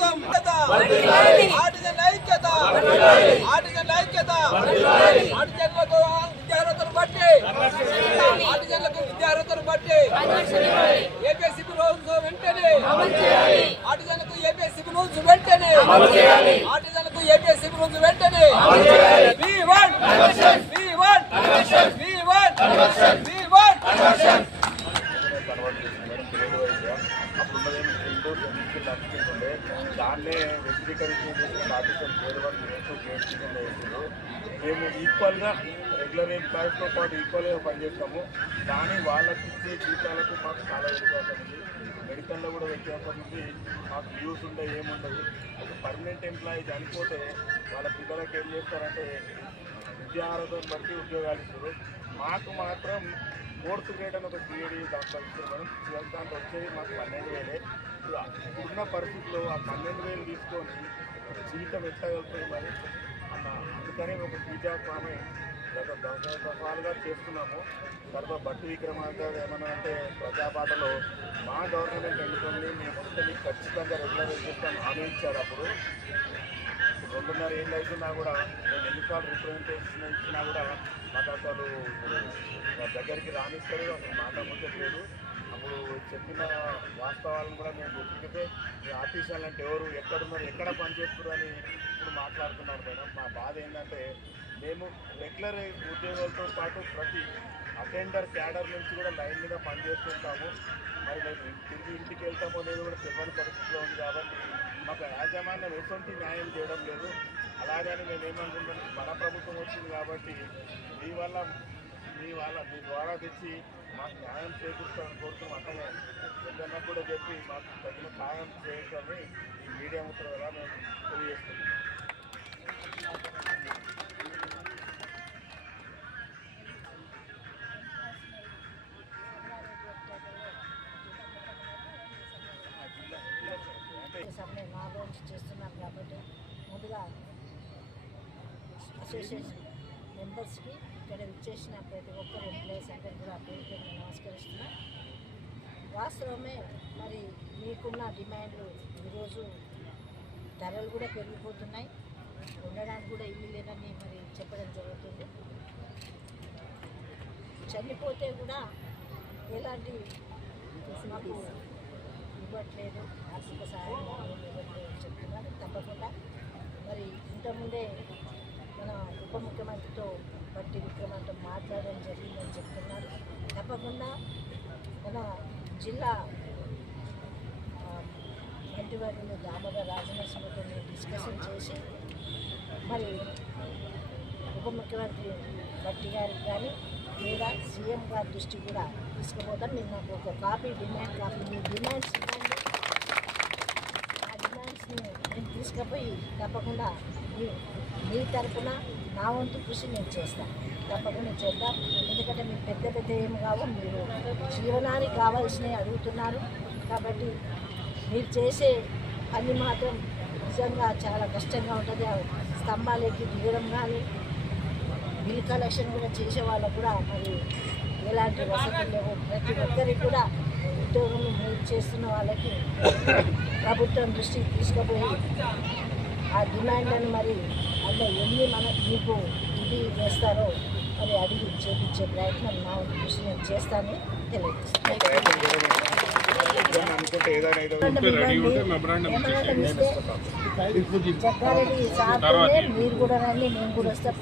నాయకత్వం ఆర్టిజన్ ఐక్యత ఆర్టిజన్ ఐక్యత ఆర్టిజన్లకు విద్యార్హతను బట్టి ఆర్టిజన్లకు విద్యార్హతను బట్టి ఏపీఎస్సీ రూల్స్ వెంటనే ఆర్టిజన్లకు ఏపీఎస్సీ రూల్స్ వెంటనే ఆర్టిజన్లకు ఏపీఎస్సీ రూల్స్ వెంటనే దాన్నే వ్యక్తీకరించి పార్టీషన్ మేము ఈక్వల్గా రెగ్యులర్ ఎంప్లాయీస్తో పాటు ఈక్వల్గా పనిచేస్తాము. కానీ వాళ్ళకి ఇచ్చే జీతాలకు మాకు చాలా వ్యత్యాసం ఉంది. మెడికల్లో కూడా వ్యత్యాసం ఉంది. మాకు లీవ్స్ ఉంటాయి, ఏముండదు. ఒక పర్మనెంట్ ఎంప్లాయీ చనిపోతే వాళ్ళ పిల్లలకి ఏం చేస్తారంటే విద్యార్హతను బట్టి ఉద్యోగాలు ఇస్తారు. మాకు మాత్రం 4th గ్రేడ్ అని ఒక గ్రేడ్ దాంట్లో ఇస్తారు. మనం దాంట్లో వచ్చేది మాకు 12,000. ఇప్పుడున్న పరిస్థితుల్లో ఆ 12,000 తీసుకొని జీవితం ఎత్తగలుగుతుంది మరి అన్న. అందుకని ఒక ప్రజాస్వామ్యం గత దశాలుగా చేస్తున్నాము. తర్వాత బట్టి విక్రమార్క ఏమన్నా అంటే ప్రజాపాటలో మా గవర్నమెంట్ ఎన్నుకొని మేము వస్తే మీకు ఖచ్చితంగా రెగ్యులర్ చేస్తాను హామీ ఇచ్చారు. అప్పుడు 2.5 ఏళ్ళు అవుతున్నా కూడా మేము ఎన్నిసార్లు రిప్రజెంటేషన్ ఇచ్చినా కూడా మాకు అసలు దగ్గరికి రానిస్తారు. అసలు మాట ముచ్చట్లేదు. అప్పుడు చెప్పిన వాస్తవాలను కూడా మేము గుర్తించితే ఈ ఆర్టిషన్లు అంటే ఎవరు, ఎక్కడున్నారు, ఎక్కడ పనిచేస్తారు అని ఇప్పుడు మాట్లాడుతున్నారు మేడం. మా బాధ ఏంటంటే మేము రెగ్యులర్ ఉద్యోగాలతో పాటు ప్రతి అటెండర్ క్యాడర్ నుంచి కూడా లైన్ మీద పనిచేస్తుంటాము. మరి మేము తిరిగి ఇంటికి వెళ్తామో లేదో కూడా తెలియని పరిస్థితిలో ఉంది. కాబట్టి మాకు యాజమాన్యం ఎటువంటి న్యాయం చేయడం లేదు. అలాగని మేము ఏమనుకుంటాం, మన ప్రభుత్వం వచ్చింది కాబట్టి మీ ద్వారా తెచ్చి మాకు న్యాయం చేకూరుస్తామని కోరుతున్నాం. అట్లనే జగన్న కూడా చెప్పి మాకు తగిన సహాయం చేయొచ్చని ఈ మీడియా ముద్ర ద్వారా మేము తెలియజేస్తున్నాం. చేస్తున్నాం కాబట్టి ముందుగా అసోసియేషన్ మెంబర్స్కి ఇక్కడ విచ్చేసిన ప్రతి ఒక్కరు ఎంప్లాయీస్ అందరూ కూడా పేరు నమస్కరిస్తున్నాం. వాస్తవమే, మరి మీకున్న డిమాండ్లు ఈరోజు ధరలు కూడా పెరిగిపోతున్నాయి. ఉండడానికి కూడా ఇల్లు లేదని మరి చెప్పడం జరుగుతుంది. చనిపోతే కూడా ఎలాంటి మాకు ఇవ్వట్లేదు, ఆర్థిక సహాయం ఇవ్వట్లేదు చెప్తున్నారు. తప్పకుండా మరి ఇంతకుముందే మన ఉప ముఖ్యమంత్రితో బట్టి విక్రమార్క మాట్లాడడం జరిగిందని చెప్తున్నారు. తప్పకుండా మన జిల్లా మంత్రివర్యులు దామోదర్ రాజనరసింహతో డిస్కషన్ చేసి మరి ఉప ముఖ్యమంత్రి బట్టి గారికి కానీ లేదా సీఎం గారి దృష్టి కూడా తీసుకుపోతాం. మీరు నాకు ఒక డిమాండ్ కాపీ మీ డిమాండ్స్ ఇవ్వండి. ఆ డిమాండ్స్ని నేను తీసుకుపోయి తప్పకుండా మీ తరఫున నా వంతు కృషి నేను చేస్తాను. తప్పకుండా చేద్దాం. ఎందుకంటే మీకు పెద్ద ఏమి కావు, మీరు జీవనానికి కావాల్సినవి అడుగుతున్నారు. కాబట్టి మీరు చేసే పని మాత్రం నిజంగా చాలా కష్టంగా ఉంటుంది. స్తంభాలు ఎక్కి దిగడం కానీ బిల్ కలెక్షన్ కూడా చేసే వాళ్ళకు కూడా మరి ఎలాంటి వసతులు లేవు. ప్రతి ఒక్కరికి కూడా ఉద్యోగం మీరు చేస్తున్న వాళ్ళకి ప్రభుత్వం దృష్టికి తీసుకుపోయి ఆ డిమాండ్లను మరి అందులో ఎన్ని మీకు ఇది చేస్తారో మరి అడిగి చేపించే ప్రయత్నం నా కృషి నేను చేస్తానని తెలియజేస్తాను. జగ్గారెడ్డి సార్తోనే మీరు కూడా రండి, మేము కూడా వస్తాం.